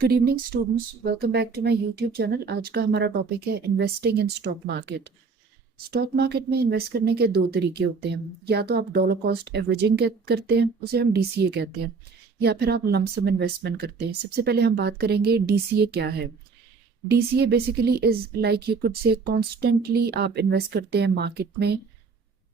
Good evening students, welcome back to my YouTube channel. आज का हमारा टॉपिक है investing in stock market. Stock market में invest करने के दो तरीके होते हैं। या तो आप डॉलर कॉस्ट एवरेजिंग करते हैं, उसे हम डीसीए कहते हैं, या फिर आप लमसम इन्वेस्टमेंट करते हैं। सबसे पहले हम बात करेंगे डीसीए क्या है। DCA basically is like you could say constantly आप इन्वेस्ट करते हैं मार्केट में।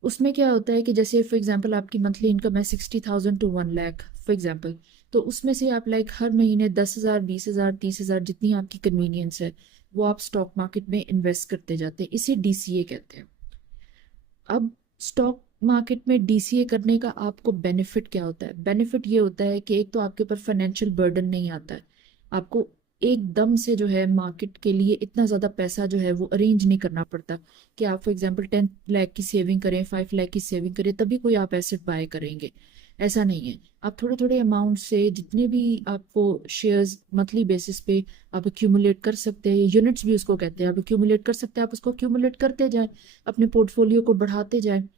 उसमें क्या होता है कि जैसे फॉर एग्जांपल आपकी मंथली इनकम है 60,000 टू 1 लाख फॉर एग्जांपल। तो उसमें से आप लाइक हर महीने 10,000, 20,000, 30,000, जितनी आपकी कन्वीनियंस है वो आप स्टॉक मार्केट में इन्वेस्ट करते जाते हैं। इसे डीसीए कहते हैं। अब स्टॉक मार्केट में डीसीए करने का आपको बेनिफिट क्या होता है? बेनिफिट ये होता है कि एक तो आपके ऊपर फाइनेंशियल बर्डन नहीं आता है। आपको एकदम से जो है मार्केट के लिए इतना ज़्यादा पैसा जो है वो अरेंज नहीं करना पड़ता कि आप फॉर एग्जांपल 10 लाख की सेविंग करें, 5 लाख की सेविंग करें तभी कोई आप एसेट बाय करेंगे। ऐसा नहीं है। आप थोड़े थोड़े अमाउंट से जितने भी आपको शेयर्स मंथली बेसिस पे आप एक्यूमुलेट कर सकते हैं। यूनिट्स भी उसको कहते हैं। आप एक्यूमुलेट कर सकते हैं, आप उसको एक्यूमुलेट करते जाएं, अपने पोर्टफोलियो को बढ़ाते जाएं।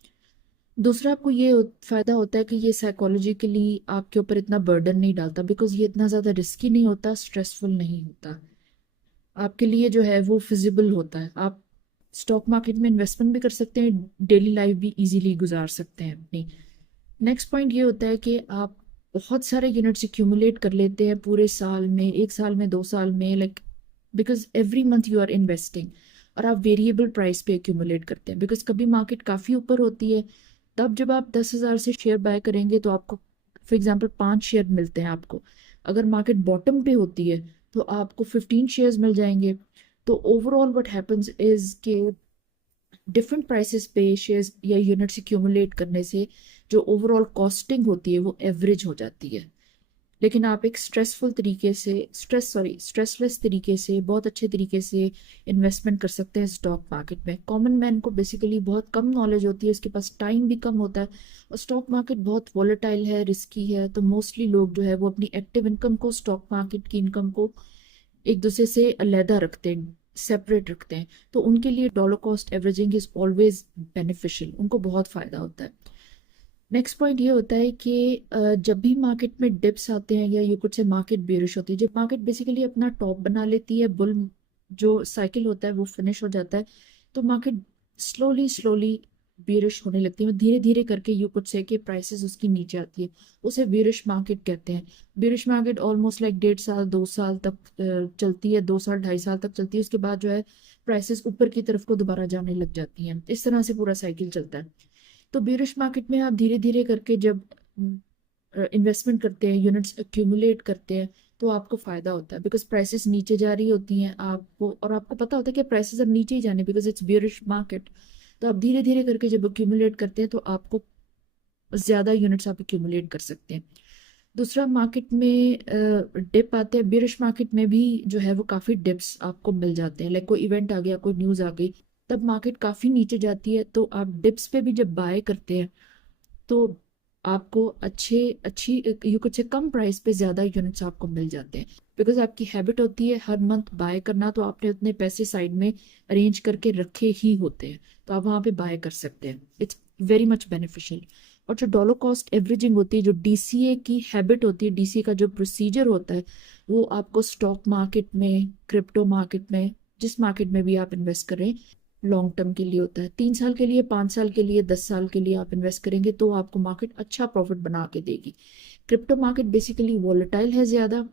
दूसरा आपको ये फायदा होता है कि ये साइकोलॉजिकली आपके ऊपर इतना बर्डन नहीं डालता, बिकॉज ये इतना ज़्यादा रिस्की नहीं होता, स्ट्रेसफुल नहीं होता। आपके लिए जो है वो फिजिबल होता है। आप स्टॉक मार्केट में इन्वेस्टमेंट भी कर सकते हैं, डेली लाइफ भी इजीली गुजार सकते हैं अपनी। नेक्स्ट पॉइंट ये होता है कि आप बहुत सारे यूनिट्स एक्यूमुलेट कर लेते हैं पूरे साल में, 1 साल में, 2 साल में, like because every month you are investing. और आप वेरिएबल प्राइस पे एक्यूमुलेट करते हैं, बिकॉज कभी मार्केट काफ़ी ऊपर होती है। तब जब आप 10,000 से शेयर बाय करेंगे तो आपको फॉर एग्जाम्पल 5 शेयर मिलते हैं आपको। अगर मार्केट बॉटम पे होती है तो आपको 15 शेयर्स मिल जाएंगे। तो ओवरऑल व्हाट हैपेंस इज के डिफरेंट प्राइसेस पे शेयर्स या यूनिट्स एक्यूमुलेट करने से जो ओवरऑल कॉस्टिंग होती है वो एवरेज हो जाती है। लेकिन आप एक स्ट्रेसलेस तरीके से, बहुत अच्छे तरीके से इन्वेस्टमेंट कर सकते हैं स्टॉक मार्केट में। कॉमन मैन को बेसिकली बहुत कम नॉलेज होती है, उसके पास टाइम भी कम होता है, और स्टॉक मार्केट बहुत वॉलेटाइल है, रिस्की है। तो मोस्टली लोग जो है वो अपनी एक्टिव इनकम को, स्टॉक मार्केट की इनकम को एक दूसरे से अलहदा रखते हैं, सेपरेट रखते हैं। तो उनके लिए dollar cost averaging is always beneficial, उनको बहुत फायदा होता है। नेक्स्ट पॉइंट ये होता है कि जब भी मार्केट में डिप्स आते हैं या ये कुछ से मार्केट बेरिश होती है, जब मार्केट बेसिकली अपना टॉप बना लेती है, बुल जो साइकिल होता है वो फिनिश हो जाता है, तो मार्केट स्लोली स्लोली बेरिश होने लगती है, धीरे धीरे करके यू कुछ से कि प्राइसेस उसकी नीचे आती है। उसे बेरिश मार्केट कहते हैं। बेरिश मार्केट ऑलमोस्ट लाइक 1.5 साल 2 साल तक चलती है, 2 साल 2.5 साल तक चलती है। उसके बाद जो है प्राइसेस ऊपर की तरफ को दोबारा जाने लग जाती हैं। इस तरह से पूरा साइकिल चलता है। तो बेरिश मार्केट में आप धीरे धीरे करके जब इन्वेस्टमेंट करते हैं, यूनिट्स एक्यूमुलेट करते हैं, तो आपको फायदा होता है, बिकॉज प्राइसेस नीचे जा रही होती हैं आपको, और आपको पता होता है कि प्राइसेस अब नीचे ही जाने, बिकॉज इट्स बेरिश मार्केट। तो आप धीरे धीरे करके जब एक्यूमुलेट करते हैं तो आपको ज्यादा यूनिट्स आप एक्यूमुलेट कर सकते हैं। दूसरा, मार्केट में डिप आते हैं, बेरिश मार्केट में भी जो है वो काफी डिप्स आपको मिल जाते हैं। लाइक कोई इवेंट आ गया, कोई न्यूज आ गई, तब मार्केट काफी नीचे जाती है, तो आप डिप्स पे भी जब बाय करते हैं तो आपको अच्छे अच्छी यू कुछ कम प्राइस पे ज्यादा यूनिट्स आपको मिल जाते हैं, बिकॉज आपकी हैबिट होती है हर मंथ बाय करना, तो आपने उतने पैसे साइड में अरेंज करके रखे ही होते हैं, तो आप वहां पे बाय कर सकते हैं। It's very much beneficial. और जो डॉलर कॉस्ट एवरेजिंग होती है, जो डीसीए की हैबिट होती है, डीसीए का जो प्रोसीजर होता है, वो आपको स्टॉक मार्केट में, क्रिप्टो मार्केट में, जिस मार्केट में भी आप इन्वेस्ट करें, लॉन्ग टर्म के लिए होता है। 3 साल के लिए, 5 साल के लिए, 10 साल के लिए आप इन्वेस्ट करेंगे तो आपको मार्केट अच्छा प्रॉफिट बना के देगी। क्रिप्टो मार्केट बेसिकली वॉलेटाइल है ज्यादा,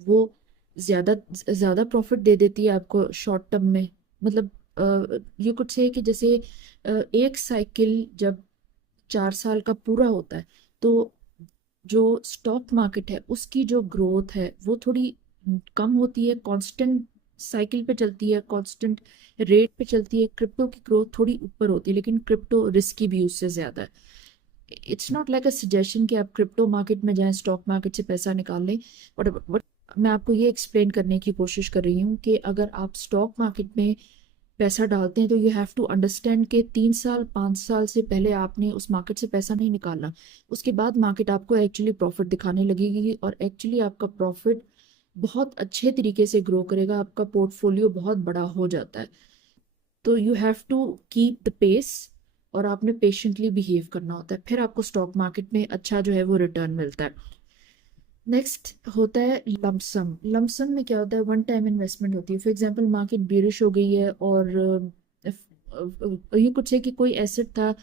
वो ज्यादा ज्यादा प्रॉफिट दे देती है आपको शॉर्ट टर्म में। मतलब ये कुछ है कि जैसे एक साइकिल जब 4 साल का पूरा होता है, तो जो स्टॉक मार्केट है उसकी जो ग्रोथ है वो थोड़ी कम होती है, कांस्टेंट साइकिल पे चलती है, कांस्टेंट रेट पे चलती है। क्रिप्टो की ग्रोथ थोड़ी ऊपर होती है, लेकिन क्रिप्टो रिस्की भी उससे ज्यादा है। It's not like a suggestion कि आप क्रिप्टो मार्केट में जाएं, स्टॉक मार्केट से पैसा निकाल लें। बट मैं आपको ये एक्सप्लेन करने की कोशिश कर रही हूँ कि अगर आप स्टॉक मार्केट में पैसा डालते हैं तो यू हैव टू अंडरस्टैंड कि 3 साल 5 साल से पहले आपने उस मार्केट से पैसा नहीं निकालना। उसके बाद मार्केट आपको एक्चुअली प्रॉफिट दिखाने लगेगी, और एक्चुअली आपका प्रॉफिट बहुत अच्छे तरीके से ग्रो करेगा, आपका पोर्टफोलियो बहुत बड़ा हो जाता है। तो you have to keep the pace, और आपने पेशेंटली बिहेव करना होता है, फिर आपको स्टॉक मार्केट में अच्छा जो है वो रिटर्न मिलता है। नेक्स्ट होता है लमसम। लमसम में क्या होता है, वन टाइम इन्वेस्टमेंट होती है। फॉर एग्जांपल मार्केट बेरिश हो गई है और ये कुछ है कि कोई एसेट था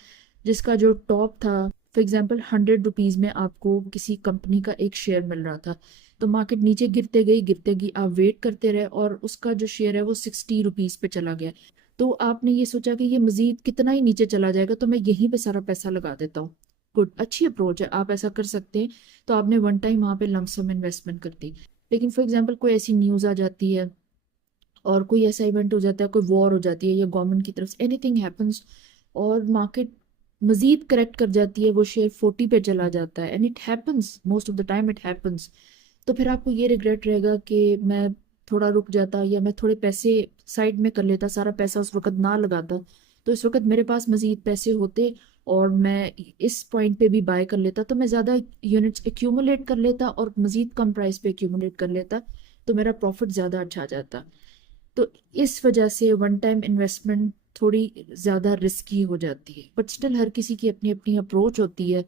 जिसका जो टॉप था, फॉर एग्जांपल 100 रुपीज में आपको किसी कंपनी का एक शेयर मिल रहा था, तो मार्केट नीचे गिरते गई, आप वेट करते रहे और उसका जो शेयर है वो 60 रुपीज पे चला गया। तो आपने ये सोचा कि ये मजीद कितना ही नीचे चला जाएगा, तो मैं यहीं पे सारा पैसा लगा देता हूँ। गुड, अच्छी अप्रोच है, आप ऐसा कर सकते हैं। तो आपने वन टाइम वहां पे लमसम इन्वेस्टमेंट कर दी। लेकिन फॉर एग्जांपल कोई ऐसी न्यूज आ जाती है और कोई ऐसा इवेंट हो जाता है, कोई वॉर हो जाती है या गवर्नमेंट की तरफ से एनीथिंग हैपन्स और मार्केट मजीद करेक्ट कर जाती है, वो शेयर 40 पे चला जाता है, and it happens most of the time, it happens. तो फिर आपको ये रिग्रेट रहेगा कि मैं थोड़ा रुक जाता या मैं थोड़े पैसे साइड में कर लेता, सारा पैसा उस वक्त ना लगाता, तो इस वक्त मेरे पास मजीद पैसे होते और मैं इस पॉइंट पे भी बाय कर लेता, तो मैं ज़्यादा यूनिट्स एक्यूमुलेट कर लेता और मजीद कम प्राइस पे एक्यूमुलेट कर लेता, तो मेरा प्रॉफिट ज़्यादा अच्छा आ जाता। तो इस वजह से वन टाइम इन्वेस्टमेंट थोड़ी ज़्यादा रिस्की हो जाती है, बट स्टिल हर किसी की अपनी अपनी अप्रोच होती है,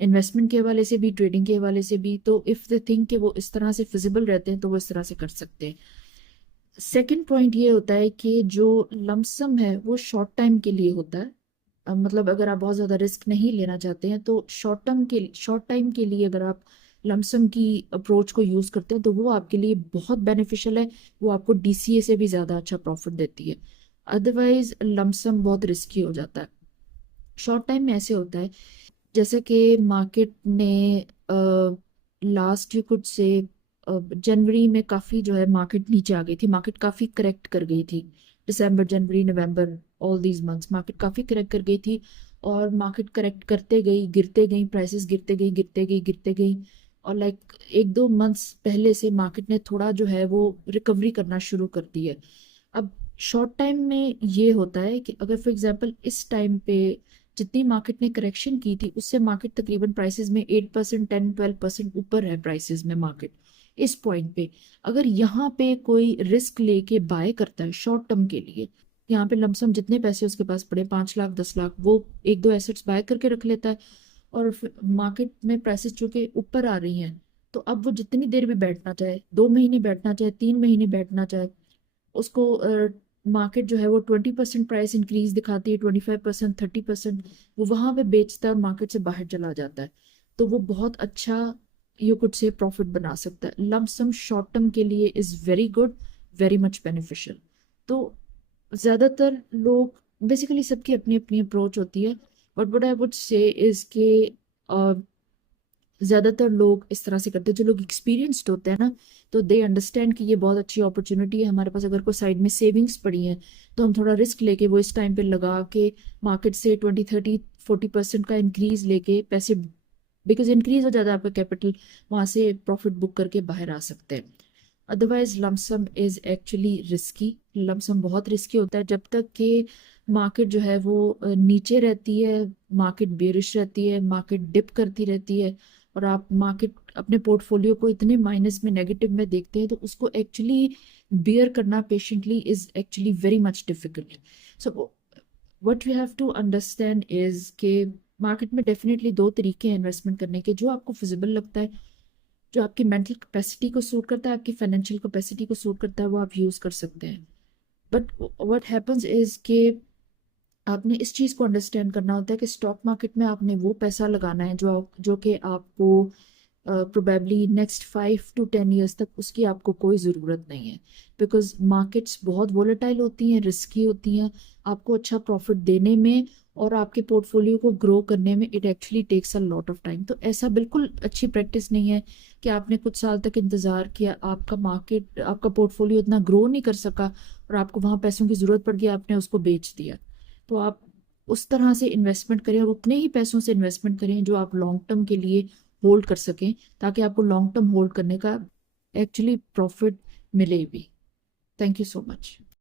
इन्वेस्टमेंट के हवाले से भी, ट्रेडिंग के हवाले से भी। तो इफ़ दे थिंक कि वो इस तरह से फिजिबल रहते हैं तो वो इस तरह से कर सकते हैं। सेकंड पॉइंट ये होता है कि जो लमसम है वो शॉर्ट टाइम के लिए होता है। मतलब अगर आप बहुत ज़्यादा रिस्क नहीं लेना चाहते हैं तो शॉर्ट टाइम के लिए अगर आप लमसम की अप्रोच को यूज़ करते हैं तो वो आपके लिए बहुत बेनिफिशियल है। वो आपको डीसीए से भी ज़्यादा अच्छा प्रॉफिट देती है। अदरवाइज लमसम बहुत रिस्की हो जाता है। शॉर्ट टाइम में ऐसे होता है जैसे कि मार्केट ने लास्ट यू कुड से जनवरी में काफ़ी जो है मार्केट नीचे आ गई थी, मार्केट काफ़ी करेक्ट कर गई थी। दिसंबर, जनवरी, नवंबर, ऑल दीज मंथ्स मार्केट काफ़ी करेक्ट कर गई थी और मार्केट करेक्ट करते गई, गिरते गई, प्राइसेस गिरते गई, गिरते गई, गिरते गई। और लाइक एक दो मंथ्स पहले से मार्केट ने थोड़ा जो है वो रिकवरी करना शुरू कर दी है। अब शॉर्ट टाइम में ये होता है कि अगर फॉर एग्जांपल इस टाइम पे जितनी मार्केट ने करेक्शन की थी उससे मार्केट तकरीबन प्राइसेस में 8%, 10-12% ऊपर है प्राइसेस में मार्केट इस पॉइंट पे। अगर यहाँ पे कोई रिस्क लेके बाय करता है शॉर्ट टर्म के लिए, यहाँ पे लमसम जितने पैसे उसके पास पड़े, 5 लाख, 10 लाख, वो एक दो एसेट्स बाय करके रख लेता है और मार्केट में प्राइसेस चूंकि ऊपर आ रही हैं, तो अब वो जितनी देर भी बैठना चाहे, 2 महीने बैठना चाहे, 3 महीने बैठना चाहे, उसको मार्केट जो है वो 20% प्राइस इंक्रीज दिखाती है, 25%, 30%, वो वहां पे बेचता है और मार्केट से बाहर चला जाता है। तो वो बहुत अच्छा यू कुड से प्रॉफिट बना सकता है। लंप सम शॉर्ट टर्म के लिए is very good, very much beneficial. तो ज्यादातर लोग, बेसिकली सबकी अपनी अपनी अप्रोच होती है, but what I would say is के ज्यादातर लोग इस तरह से करते हैं, जो लोग एक्सपीरियंस्ड होते हैं ना, तो दे अंडरस्टैंड कि ये बहुत अच्छी अपॉर्चुनिटी है हमारे पास, अगर कोई साइड में सेविंग्स पड़ी हैं तो हम थोड़ा रिस्क लेके वो इस टाइम पे लगा के मार्केट से 20, 30, 40% का इंक्रीज लेके पैसे, बिकॉज इंक्रीज हो जाता है आपका कैपिटल, वहां से प्रॉफिट बुक करके बाहर आ सकते हैं। Otherwise lump sum is actually risky. Lump sum बहुत रिस्की होता है जब तक कि मार्केट जो है वो नीचे रहती है, मार्केट बेरिश रहती है, मार्केट डिप करती रहती है और आप मार्केट अपने पोर्टफोलियो को इतने माइनस में, नेगेटिव में देखते हैं, तो उसको एक्चुअली बियर करना patiently is actually very much difficult. So what you have to understand is के मार्केट में डेफिनेटली दो तरीके हैं इन्वेस्टमेंट करने के, जो आपको फिजिबल लगता है, जो आपकी मेंटल कैपेसिटी को सूट करता है, आपकी फाइनेंशियल कैपेसिटी को सूट करता है, वो आप यूज कर सकते हैं। बट व्हाट हैपेंस इज के आपने इस चीज को अंडरस्टैंड करना होता है कि स्टॉक मार्केट में आपने वो पैसा लगाना है जो कि आपको प्रोबेबली नेक्स्ट 5 to 10 ईयर्स तक उसकी आपको कोई ज़रूरत नहीं है, बिकॉज मार्केट्स बहुत वोलेटाइल होती हैं, रिस्की होती हैं। आपको अच्छा प्रॉफिट देने में और आपके पोर्टफोलियो को ग्रो करने में it actually takes a lot of time. तो ऐसा बिल्कुल अच्छी प्रैक्टिस नहीं है कि आपने कुछ साल तक इंतज़ार किया, आपका पोर्टफोलियो इतना ग्रो नहीं कर सका और आपको वहाँ पैसों की ज़रूरत पड़ गई, आपने उसको बेच दिया। तो आप उस तरह से इन्वेस्टमेंट करें और उतने ही पैसों से इन्वेस्टमेंट करें जो आप लॉन्ग टर्म के लिए होल्ड कर सकें, ताकि आपको लॉन्ग टर्म होल्ड करने का एक्चुअली प्रॉफिट मिले भी। Thank you so much.